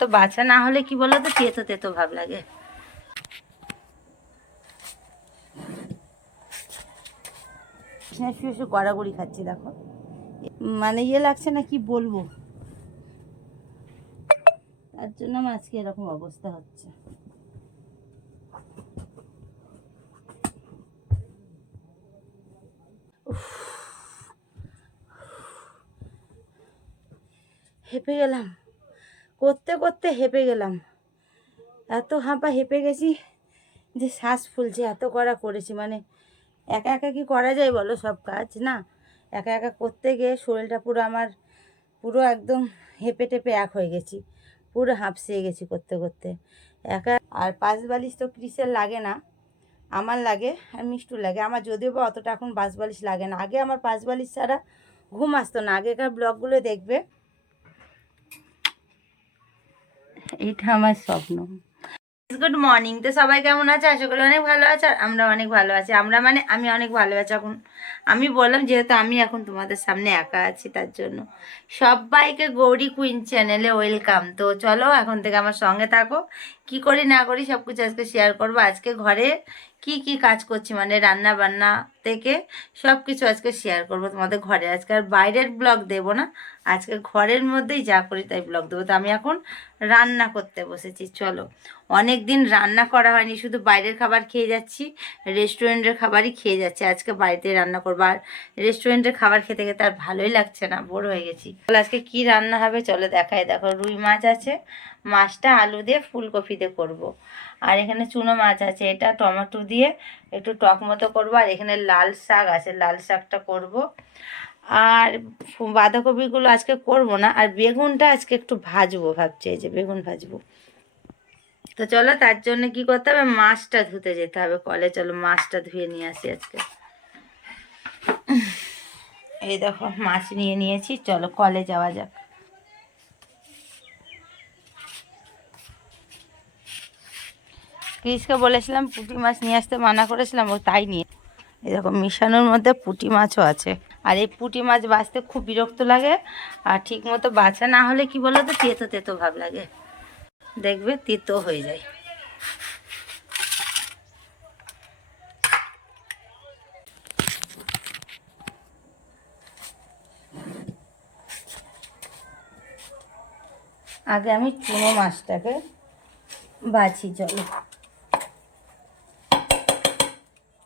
তো বাছা না হলে কি বলো তো, তেতো তেতো ভাব লাগে। শুয়ে শুয়ে গড়াগড়ি খাচ্ছি দেখো, মানে ইয়ে লাগছে না, কি বলবো, তার জন্য আমার আজকে এরকম অবস্থা হচ্ছে। হেঁপে গেলাম, করতে করতে হেঁপে গেলাম, এত হেঁপে গেছি যে শ্বাস ফুলছে, এত করেছি। মানে একা একা কি করা যায় বলো সব কাজ, না একা একা করতে গিয়ে শরীরটা পুরো আমার পুরো একদম হেঁপে টেপে এক হয়ে গেছি, পুরো হাঁপসিয়ে গেছি করতে করতে একা। আর পাশ বালিশ তো ক্রিসের লাগে না, আমার লাগে, আর মিষ্টুর লাগে। আমার যদিও বা অতটা এখন পাশ বালিশ লাগে না, আগে আমার পাশ বালিশ ছাড়া ঘুম আসতো না। আগেকার ব্লগগুলো দেখবে, এইটা আমার স্বপ্ন। গুড মর্নিং, তো সবাই কেমন আছে? আশা করি অনেক ভালো আছে, আর আমরা অনেক ভালো আছি। আমরা মানে আমি অনেক ভালো আছি এখন। আমি বললাম যেহেতু আমি এখন তোমাদের সামনে একা আছি, তার জন্য সবাইকে গৌরী কুইন চ্যানেলে ওয়েলকাম। তো চলো এখন থেকে আমার সঙ্গে থাকো, কি করি না করি সব কিছু আজকে শেয়ার করবো। আজকে ঘরে কি কি কাজ করছি, মানে রান্না বান্না থেকে সব কিছু আজকে শেয়ার করবো তোমাদের ঘরে। আজকে আর বাইরের ব্লগ দেবো না, আজকে ঘরের মধ্যেই যা করি তাই ব্লগ দেবো। তো আমি এখন রান্না করতে বসেছি। চলো, অনেক দিন রান্না করা হয়নি, শুধু বাইরের খাবার খেয়ে যাচ্ছি, রেস্টুরেন্টের খাবারই খেয়ে যাচ্ছে। আজকে বাড়িতে রান্না করবো, আর রেস্টুরেন্টের খাবার খেতে খেতে আর ভালোই লাগছে না, বোর হয়ে গেছি। তাহলে আজকে কি রান্না হবে চলো দেখাই। দেখো, রুই মাছ আছে, মাছটা আলু দিয়ে ফুলকপি দিয়ে করবো। আর এখানে চুনো মাছ আছে, এটা টমেটো দিয়ে একটু টক মতো করবো। আর এখানে লাল শাক আছে, লাল শাকটা করব। আর বাঁধাকপিগুলো আজকে করব না, আর বেগুনটা আজকে একটু ভাজবো ভাবছি, এই যে বেগুন ভাজবো। তো চলো, তার জন্য কি করতে হবে, মাছটা ধুতে যেতে হবে কলে। চলো মাছটা ধুয়ে নিয়ে আসি আজকে। এই দেখো মাছ নিয়ে নিয়েছি, চলো কলে যাওয়া যাক। ক্রিসকে বলেছিলাম পুঁটি মাছ নিয়ে আসতে, মানা করেছিলাম, ও তাই নিয়ে। এই দেখো মিশানোর মধ্যে পুঁটি মাছও আছে। আর এই পুঁটি মাছ বাছতে খুব বিরক্ত লাগে, আর ঠিক মতো বাছা না হলে কি বলো তো, তেতো তেতো ভাব লাগে, দেখবে তেতো হয়ে যায়। আগে আমি চুনো মাছটাকে বাছি, চলো।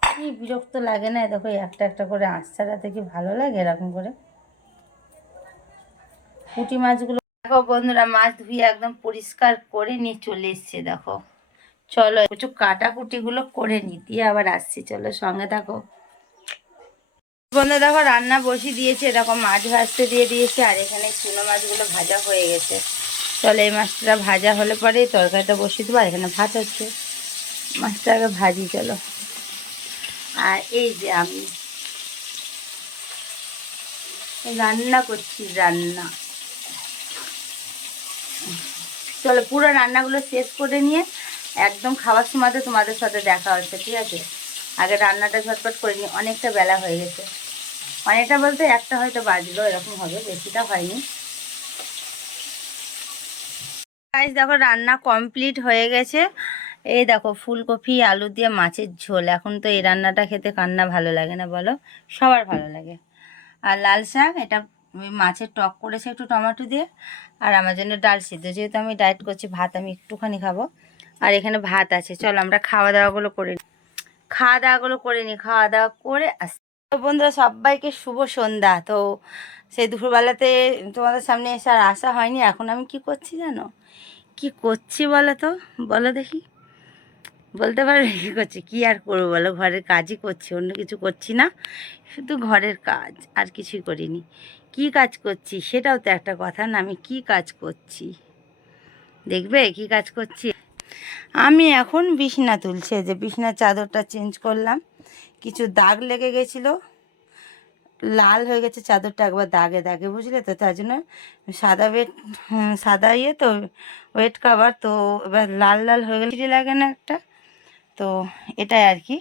কি বিরক্ত লাগে না, দেখো একটা একটা করে আঁশ ছাড়াতে কি ভালো লাগে এরকম করে। পুঁটি মাছগুলো দেখো বন্ধুরা, মাছ ধুয়ে একদম পরিষ্কার করে নিয়ে চলে এসছে। দেখো চলো একটু কাটাকুটিগুলো করে নি, দিয়ে আবার আসছি, চলো সঙ্গে থাকো। বন্ধু দেখো রান্না বসিয়ে দিয়েছে, এরকম মাছ ভাজতে দিয়ে দিয়েছে, আর এখানে চুনো মাছগুলো ভাজা হয়ে গেছে। চলো এই মাছটা ভাজা হলে পরে তরকারিটা বসিয়ে দেবো। আর এখানে ভাত হচ্ছে, মাছটা আগে ভাজি চলো। আর এই যে আমি রান্না করছি, রান্না। চলো পুরো রান্নাগুলো শেষ করে নিয়ে একদম খাওয়ার সময়তে তোমাদের সাথে দেখা হচ্ছে, ঠিক আছে? আগে রান্নাটা ঝটপট করে নিই, অনেকটা বেলা হয়ে গেছে। অনেকটা বলতে একটা হয়তো বাজলো, এরকম হবে, বেশিটা হয়নি। গাইস দেখো রান্না কমপ্লিট হয়ে গেছে। এই দেখো ফুলকপি আলু দিয়ে মাছের ঝোল। এখন তো এই রান্নাটা খেতে কার না ভালো লাগে না বলো, সবার ভালো লাগে। আর লাল শাক, এটা মাছের টক করেছে একটু টমেটো দিয়ে। আর আমার জন্য ডাল সিদ্ধ, যেহেতু আমি ডায়েট করছি, ভাত আমি একটুখানি খাবো। আর এখানে ভাত আছে, চলো আমরা খাওয়া দাওয়াগুলো করে নিই। খাওয়া দাওয়া করে আসি। তো বন্ধুরা সবাইকে শুভ সন্ধ্যা। তো সেই দুপুরবেলাতে তোমাদের সামনে এসে আর আসা হয়নি। এখন আমি কি করছি জানো, কি করছি বলো তো, বলো দেখি, বলতে পারবে কী করছি? কি আর করবো বলো, ঘরের কাজই করছি, অন্য কিছু করছি না, শুধু ঘরের কাজ, আর কিছুই করিনি। কি কাজ করছি সেটাও তো একটা কথা না, আমি কি কাজ করছি দেখবে, কি কাজ করছি। আমি এখন বিছনা তুলছি, যে বিছনার চাদরটা চেঞ্জ করলাম, কিছু দাগ লেগে গেছিলো, লাল হয়ে গেছে চাদরটা একবার দাগে দাগে, বুঝলে তো, তার জন্য সাদা সাদা ইয়ে তো ওয়েট কাভার, তো এবার লাল লাল হয়ে গেলে লাগে না একটা, তো এটাই আর কি।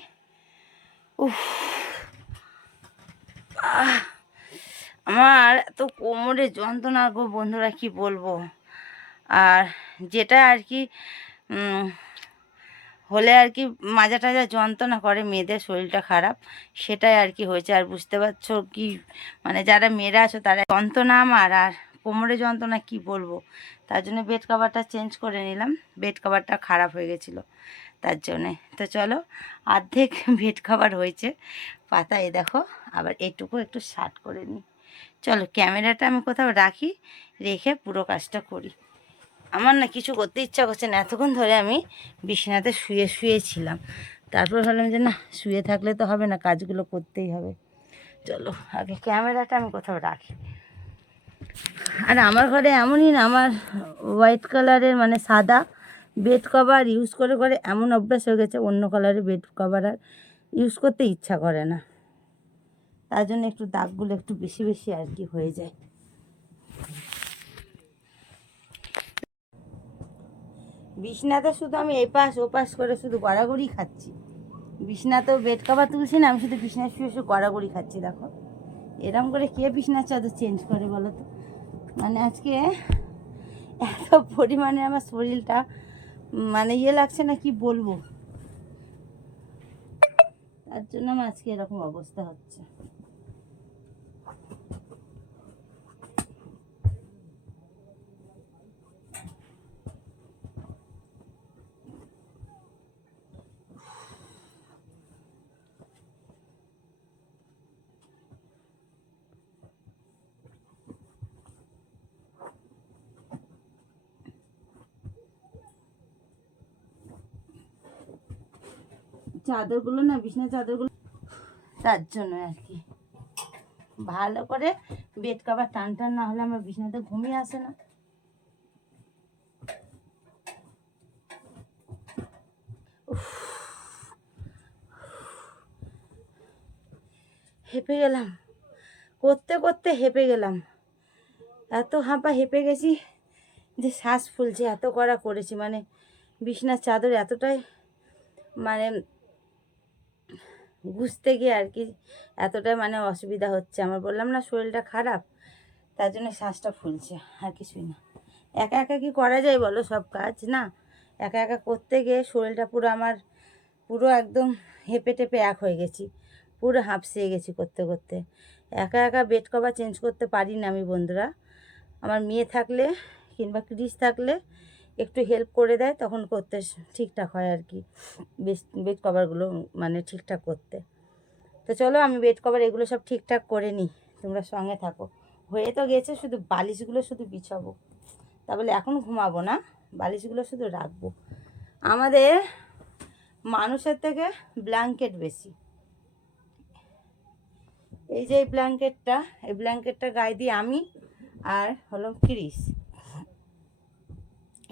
উফ, আমার এত কোমরে যন্ত্রণা গো বন্ধুরা, কি বলবো। আর যেটা আর কি হলে আর কি মাজা টাজা যন্ত্রণা করে, মেয়েদের শরীরটা খারাপ, সেটাই আর কি হয়েছে। আর বুঝতে পারছো কি, মানে যারা মেয়েরা আছো তারা যন্ত্রণা আমার, আর কোমরে যন্ত্রণা কি বলবো। তার জন্য বেড কভারটা চেঞ্জ করে নিলাম, বেড কভারটা খারাপ হয়ে গেছিলো তার জন্যে। তো চলো, অর্ধেক বেড কভার হয়েছে পাতা, এ দেখো, আবার এটুকু একটু শার্ট করে নিই। চলো ক্যামেরাটা আমি কোথাও রাখি, রেখে পুরো কাজটা করি। আমার না কিছু করতে ইচ্ছা করছে না, এতক্ষণ ধরে আমি বিছানাতে শুয়েছিলাম, তারপর ভাবলাম যে না, শুয়ে থাকলে তো হবে না, কাজগুলো করতেই হবে। চলো আগে ক্যামেরাটা আমি কোথাও রাখি। আর আমার ঘরে এমনই না, আমার হোয়াইট কালারের মানে সাদা বেড কভার ইউজ করে করে এমন অভ্যাস হয়ে গেছে, অন্য কালারের বেড কভার আর ইউজ করতে ইচ্ছা করে না। তার জন্য একটু দাগগুলো একটু বেশি বেশি আর কি হয়ে যায়। বিছনাতে শুধু আমি এপাশ ওপাশ করে শুধু গড়াগড়ি খাচ্ছি, বিছনাতেও বেড কভার তুলছি না, আমি শুধু বিছনায় শুয়ে শুয়ে গড়াগড়ি খাচ্ছি। দেখো এরম করে কে বিছনার চাদর চেঞ্জ করে বলো তো। মানে আজকে এত পরিমাণে আমার শরীরটা মানে ইয়ে লাগছে না, কি বলবো, তার জন্য আমার আজকে এরকম অবস্থা হচ্ছে। চাদরগুলো না, বিছনার চাদরগুলো, তার জন্য আর কি ভালো করে বেড কভার টান টান না হলে আমার বিছনাতে ঘুমিয়ে আসে না। হেঁপে গেলাম, করতে করতে হেঁপে গেলাম, এত হেঁপে গেছি যে শ্বাস ফুলছে, এত করা করেছি। মানে বিছনার চাদর এতটাই মানে গুছতে গিয়ে আর কি এতটাই মানে অসুবিধা হচ্ছে আমার, বললাম না শরীরটা খারাপ, তার জন্য শ্বাসটা ফুলছে, আর কিছুই না। একা একা কি করা যায় বলো সব কাজ, না একা একা করতে গিয়ে শরীরটা পুরো আমার পুরো একদম হেঁপে টেপে এক হয়ে গেছি, পুরো হাঁপসিয়ে গেছি করতে করতে। একা একা বেড কভার চেঞ্জ করতে পারি না আমি বন্ধুরা, আমার মেয়ে থাকলে কিংবা ক্রিস থাকলে একটু হেল্প করে দেয়, তখন করতে ঠিকঠাক হয় আর কি, বেড কভারগুলো মানে ঠিকঠাক করতে। তো চলো আমি বেড কভার এগুলো সব ঠিকঠাক করে নিই, তোমরা সঙ্গে থাকো। হয়ে তো গেছে, শুধু বালিশগুলো শুধু বিছাবো, তা বলে এখন ঘুমাবো না, বালিশগুলো শুধু রাখবো। আমাদের মানুষের থেকে ব্ল্যাঙ্কেট বেশি। এই যে এই ব্ল্যাঙ্কেটটা গায়ে দিই আমি আর হলো ক্রিস,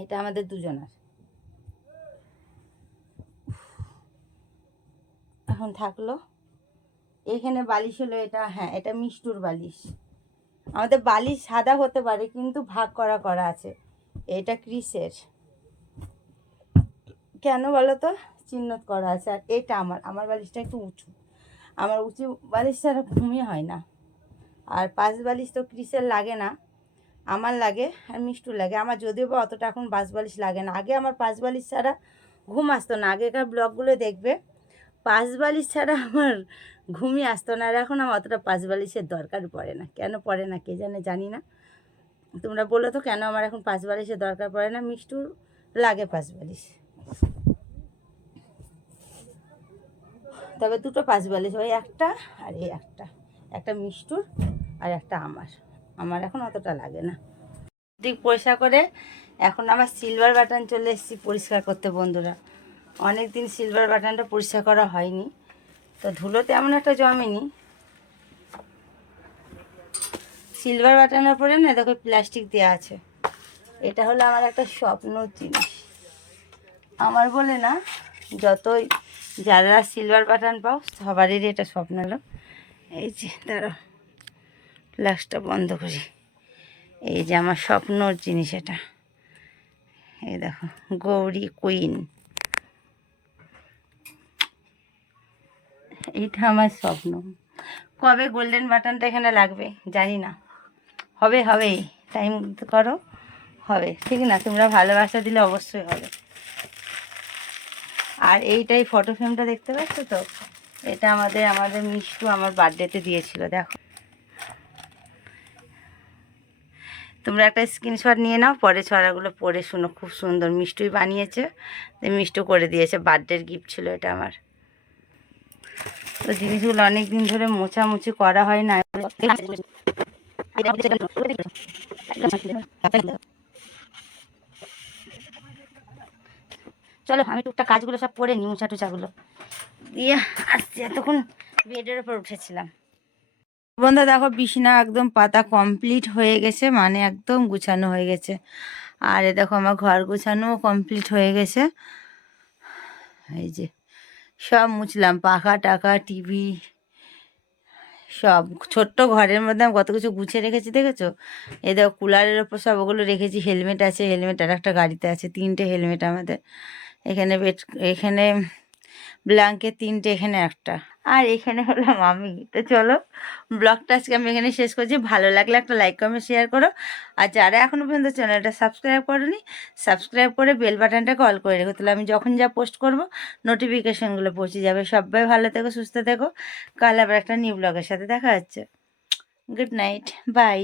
এটা আমাদের দুজনার। এখন থাকলো এখানে বালিশ হলো এটা, হ্যাঁ এটা মিষ্টুর বালিশ। আমাদের বালিশ সাদা হতে পারে কিন্তু ভাগ করা করা আছে, এটা ক্রিসের, কেন বলো তো, চিহ্নত করা আছে। আর এটা আমার বালিশটা একটু উঁচু, আমার উঁচু বালিশ ছাড়া ঘুমিয়ে হয় না। আর পাশ বালিশ তো ক্রিসের লাগে না, আমার লাগে আর মিষ্টুর লাগে। আমার যদিও বা অতটা এখন পাশ বালিশ লাগে না, আগে আমার পাশ বালিশ ছাড়া ঘুম আসতো না। আগেকার ব্লগগুলো দেখবে, পাশ বালিশ ছাড়া আমার ঘুমই আসতো না। আর এখন আমার অতটা পাশ বালিশের দরকার পড়ে না, কেন পড়ে না কে জানি না। তোমরা বলো তো কেন আমার এখন পাশ বালিশের দরকার পড়ে না। মিষ্টুর লাগে পাশ বালিশ, তবে দুটো পাশ বালিশ, ওই একটা আর এই একটা মিষ্টুর আর একটা আমার এখন অতটা লাগে না। ঠিক পরিষ্কার করে এখন আমার সিলভার বাটন চলে এসেছি পরিষ্কার করতে বন্ধুরা। অনেক দিন সিলভার বাটনটা পরিষ্কার করা হয়নি, তো ধুলো তেমন একটা জমেনি। সিলভার বাটনের পরে না দেখো প্লাস্টিক দেওয়া আছে, এটা হলো আমার একটা স্বপ্নর জিনিস। আমার বলে না, যতই যারা সিলভার বাটন পাও সবারই এটা স্বপ্ন হলো। এই যে দাঁড়াও গ্লাসটা বন্ধ করি, এই যে আমার স্বপ্নর জিনিস এটা, এই দেখো গৌরী কুইন, এইটা আমার স্বপ্ন। কবে গোল্ডেন বাটনটা এখানে লাগবে জানি না, হবেই, টাইম করো, হবে, ঠিক না? তোমরা ভালোবাসা দিলে অবশ্যই হবে। আর এইটাই ফটো ফ্রেমটা দেখতে পাচ্ছ তো, এটা আমাদের মিষ্টু আমার বার্থডেতে দিয়েছিল। দেখো, তোমরা একটা স্ক্রিনশট নিয়ে নাও, পরে ছড়াগুলো পড়ে শুনো, খুব সুন্দর। মিষ্টুই বানিয়েছে, মিষ্টু করে দিয়েছে, বার্থডের গিফট ছিল এটা আমার। তো জিনিসগুলো অনেক দিন ধরে মোছামুছি করা হয় না। চলো আমি টুকটাক কাজগুলো সব করে নিই, মুছা টুচাগুলো দিয়ে আসছি। এতক্ষণ বেডের ওপর উঠেছিলাম। বন্ধু দেখো, বিছানা একদম পাতা কমপ্লিট হয়ে গেছে, মানে একদম গুছানো হয়ে গেছে। আর এ দেখো আমার ঘর গুছানোও কমপ্লিট হয়ে গেছে। এই যে সব মুছলাম, পাখা টাকা টিভি সব। ছোট্ট ঘরের মধ্যে আমি কত কিছু গুছিয়ে রেখেছি দেখেছো? এই দেখো কুলারের ওপর সব ওগুলো রেখেছি। হেলমেট আছে, হেলমেট আর একটা গাড়িতে আছে, 3টে হেলমেট আমাদের। এখানে বেড, এখানে ব্ল্যাঙ্কেট 3টে, এখানে একটা, আর এখানে হলাম আমি। তো চলো ব্লগটা আজকে আমি এখানে শেষ করছি। ভালো লাগলে একটা লাইক কমেন্ট শেয়ার করো। আর যারা এখনও পর্যন্ত চ্যানেলটা সাবস্ক্রাইব করোনি, সাবস্ক্রাইব করে বেল বাটনটাকে অল করে রেখো, তাহলে আমি যখন যা পোস্ট করব নোটিফিকেশানগুলো পৌঁছে যাবে। সবাই ভালো থেকো, সুস্থ থেকো। কাল আবার একটা নিউ ব্লগের সাথে দেখা হচ্ছে। Good night, by.